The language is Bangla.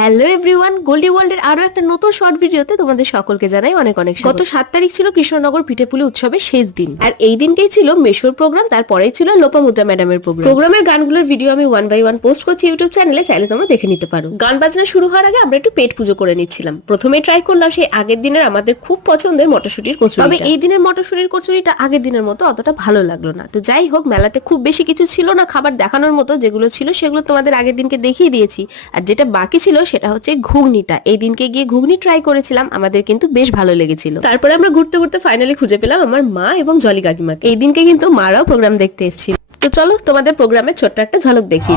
হ্যালো এভরিওয়ান, গোল্ডি ওয়ার্ল্ডের আরো একটা নতুন শর্ট ভিডিওতে তোমাদের সকলকে জানাই অনেক অনেক স্বাগত। গত 7 তারিখ ছিল কৃষ্ণনগর পিঠেপুলি উৎসবের শেষ দিন, আর এই দিনকেই ছিল মেশোর প্রোগ্রাম, তারপরেই ছিল লোপামুদ্রা ম্যাডামের প্রোগ্রাম। প্রোগ্রামের গানগুলোর ভিডিও আমি 1 বাই 1 পোস্ট করছি ইউটিউব চ্যানেলে, চাইলে তোমরা দেখে নিতে পারো। গান বাজনা শুরু হওয়ার আগে আমরা একটু পেট পুজো করে নিচ্ছিলাম। প্রথমে ট্রাই করলাম সেই আগের দিনের আমাদের খুব পছন্দের মটরশুটির কচুরি। তবে এই দিনের মটরশুটির কচুরিটা আগের দিনের মতো অতটা ভালো লাগলো না। তো যাই হোক, মেলাতে খুব বেশি কিছু ছিল না খাবার দেখানোর মতো, যেগুলো ছিল সেগুলো তোমাদের আগের দিনকে দেখিয়ে দিয়েছি। আর যেটা বাকি ছিল সেটা হচ্ছে ঘুগনিটা। এই দিনকে গিয়ে ঘুগনি ট্রাই করেছিলাম, আমাদের কিন্তু বেশ ভালো লেগেছিল। তারপরে আমরা ঘুরতে ঘুরতে ফাইনালি খুঁজে পেলাম আমার মা এবং জলি কাকিমাকে। এই দিনকে কিন্তু মারাও প্রোগ্রাম দেখতে এসেছিল। তো চলো তোমাদের প্রোগ্রামের ছোট্ট একটা ঝলক দেখি।